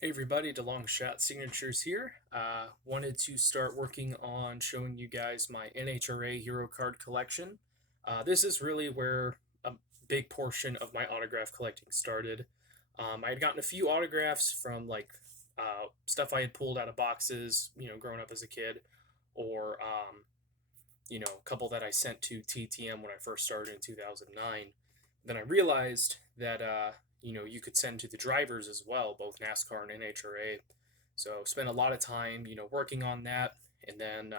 Hey everybody, DeLong Shot Signatures here. Wanted to start working on showing you guys my NHRA Hero Card collection. This is really where a big portion of my autograph collecting started. I had gotten a few autographs from stuff I had pulled out of boxes, growing up as a kid, or a couple that I sent to TTM when I first started in 2009. Then I realized that you could send to the drivers as well, both NASCAR and NHRA. So spent a lot of time, working on that, and then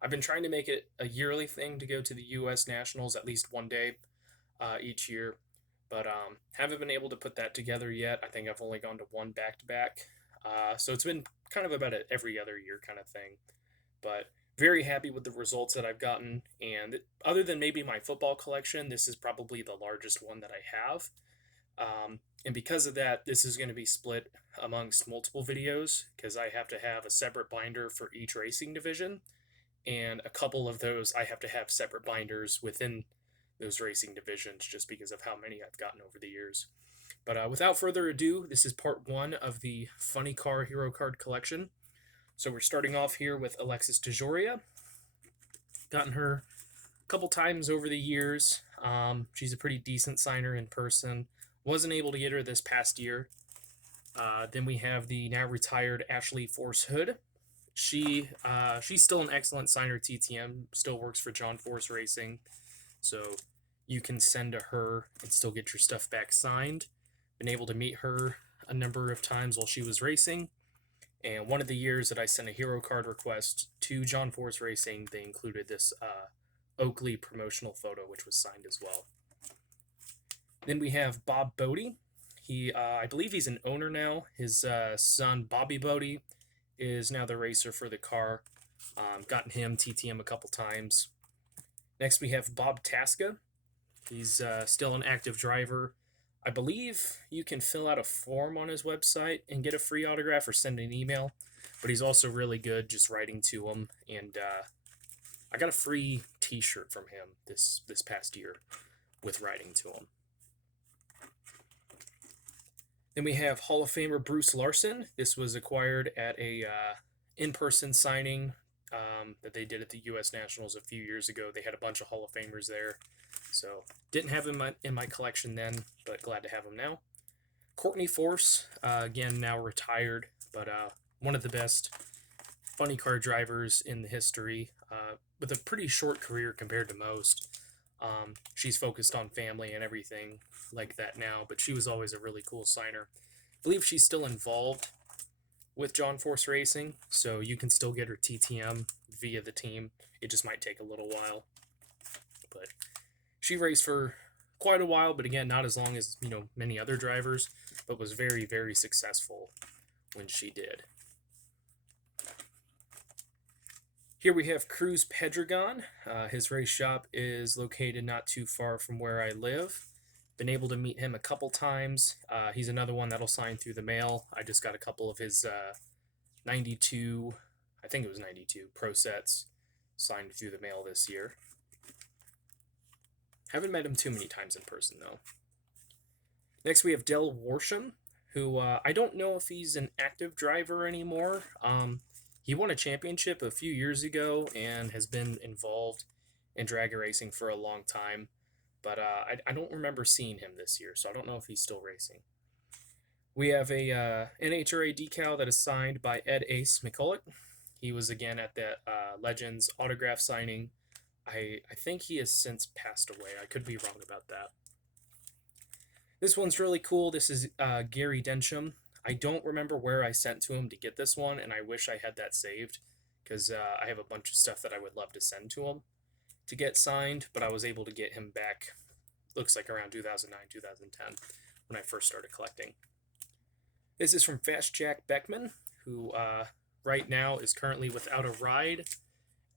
I've been trying to make it a yearly thing to go to the U.S. Nationals at least one day each year, but haven't been able to put that together yet. I think I've only gone to one back to back, so it's been kind of about an every other year kind of thing. But very happy with the results that I've gotten, and other than maybe my football collection, this is probably the largest one that I have. And because of that, this is going to be split amongst multiple videos because I have to have a separate binder for each racing division, and a couple of those I have to have separate binders within those racing divisions just because of how many I've gotten over the years. But without further ado, this is part one of the Funny Car Hero Card collection. So we're starting off here with Alexis Tajoria. Gotten her a couple times over the years. She's a pretty decent signer in person. Wasn't able to get her this past year. Then we have the now retired Ashley Force Hood. She's still an excellent signer TTM. Still works for John Force Racing, so you can send to her and still get your stuff back signed. Been able to meet her a number of times while she was racing. And one of the years that I sent a hero card request to John Force Racing, they included this Oakley promotional photo, which was signed as well. Then we have Bob Bodie. I believe he's an owner now. His son, Bobby Bodie, is now the racer for the car. Gotten him TTM a couple times. Next, we have Bob Taska. He's still an active driver. I believe you can fill out a form on his website and get a free autograph or send an email, but he's also really good just writing to him. And I got a free T-shirt from him this past year with writing to him. Then we have Hall of Famer Bruce Larson. This was acquired at a in-person signing that they did at the U.S. Nationals a few years ago. They had a bunch of Hall of Famers there. So didn't have him in my collection then, but glad to have him now. Courtney Force, again, now retired, but one of the best funny car drivers in the history, with a pretty short career compared to most. She's focused on family and everything like that now, but she was always a really cool signer. I believe she's still involved with John Force Racing, so you can still get her TTM via the team. It just might take a little while. But she raced for quite a while, but again, not as long as many other drivers, but was very, very successful when she did. Here we have Cruz Pedragon. His race shop is located not too far from where I live. Been able to meet him a couple times. He's another one that'll sign through the mail. I just got a couple of his 92, I think it was 92, pro sets signed through the mail this year. Haven't met him too many times in person, though. Next, we have Del Worsham, who I don't know if he's an active driver anymore. He won a championship a few years ago and has been involved in drag racing for a long time. But I don't remember seeing him this year, so I don't know if he's still racing. We have a NHRA decal that is signed by Ed Ace McCulloch. He was again at the Legends autograph signing. I think he has since passed away. I could be wrong about that. This one's really cool. This is Gary Dencham. I don't remember where I sent to him to get this one, and I wish I had that saved because I have a bunch of stuff that I would love to send to him to get signed, but I was able to get him back, looks like around 2009, 2010, when I first started collecting. This is from Fast Jack Beckman, who right now is currently without a ride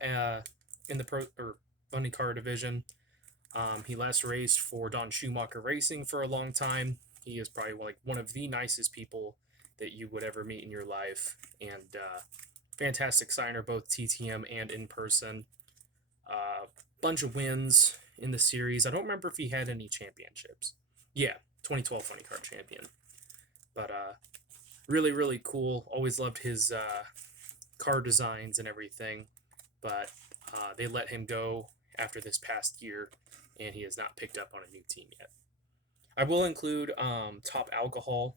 in the funny car division. He last raced for Don Schumacher Racing for a long time. He is probably one of the nicest people that you would ever meet in your life, and fantastic signer, both TTM and in person. Bunch of wins in the series. I don't remember if he had any championships. Yeah, 2012 Funny Car Champion. But Really, really cool. Always loved his car designs and everything, but they let him go after this past year, and he has not picked up on a new team yet. I will include top alcohol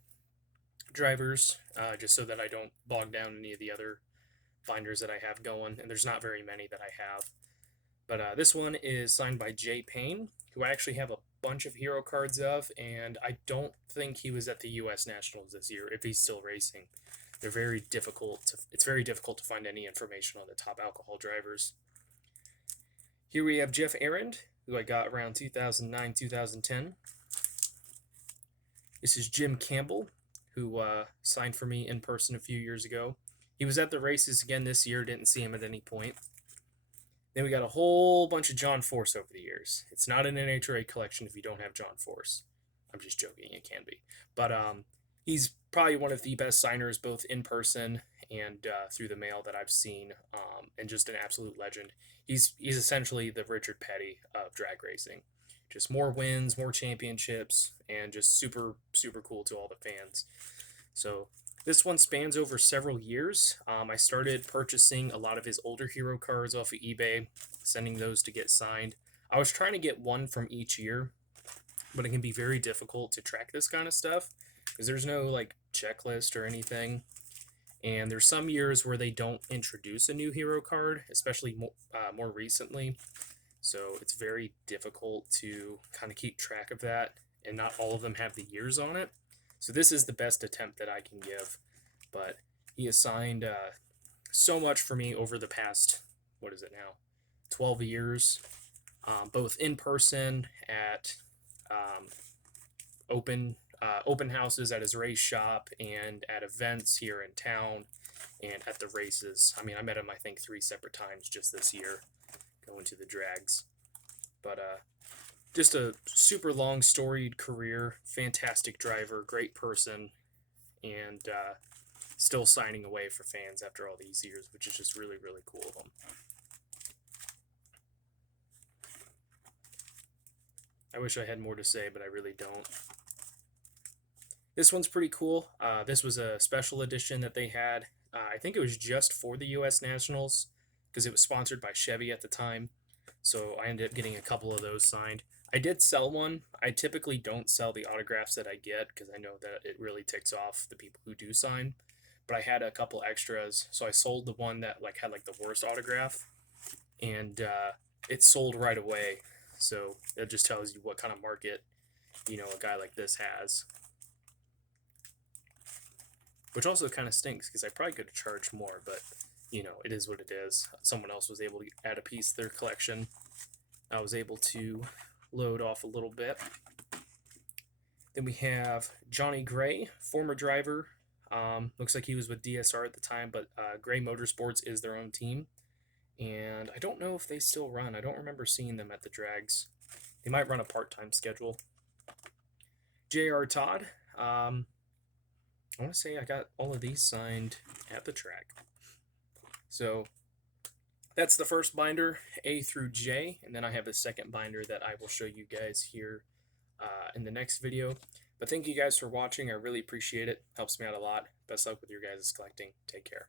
drivers, just so that I don't bog down any of the other binders that I have going, and there's not very many that I have. But this one is signed by Payne, who I actually have a bunch of hero cards of, and I don't think he was at the U.S. Nationals this year, if he's still racing. They're very difficult to, it's very difficult to find any information on the top alcohol drivers. Here we have Jeff Arend, who I got around 2009, 2010. This is Jim Campbell, who signed for me in person a few years ago. He was at the races again this year, didn't see him at any point. Then we got a whole bunch of John Force over the years. It's not an NHRA collection if you don't have John Force. I'm just joking, it can be. But he's probably one of the best signers, both in person and through the mail, that I've seen, and just an absolute legend. He's essentially the Richard Petty of drag racing. Just more wins, more championships, and just super, super cool to all the fans. So this one spans over several years. I started purchasing a lot of his older hero cards off of eBay, sending those to get signed. I was trying to get one from each year, but it can be very difficult to track this kind of stuff because there's no like checklist or anything. And there's some years where they don't introduce a new hero card, especially more recently. So it's very difficult to kind of keep track of that, and not all of them have the years on it. So this is the best attempt that I can give, but he has signed so much for me over the past, 12 years, both in person at open houses at his race shop and at events here in town and at the races. I mean, I met him, I think, 3 separate times just this year going to the drags. But just a super long storied career, fantastic driver, great person, and still signing away for fans after all these years, which is just really, really cool of him. I wish I had more to say, but I really don't. This one's pretty cool. This was a special edition that they had. I think it was just for the U.S. Nationals because it was sponsored by Chevy at the time. So I ended up getting a couple of those signed. I did sell one. I typically don't sell the autographs that I get because I know that it really ticks off the people who do sign. But I had a couple extras, so I sold the one that had the worst autograph, and it sold right away. So it just tells you what kind of market a guy like this has. Which also kind of stinks because I probably could have charged more, but it is what it is. Someone else was able to add a piece to their collection. I was able to load off a little bit. Then we have Johnny Gray, former driver. Looks like he was with DSR at the time, but Gray Motorsports is their own team. And I don't know if they still run. I don't remember seeing them at the drags. They might run a part-time schedule. J.R. Todd. I want to say I got all of these signed at the track. So that's the first binder, A through J, and then I have the second binder that I will show you guys here in the next video. But thank you guys for watching. I really appreciate it. Helps me out a lot. Best luck with your guys' collecting. Take care.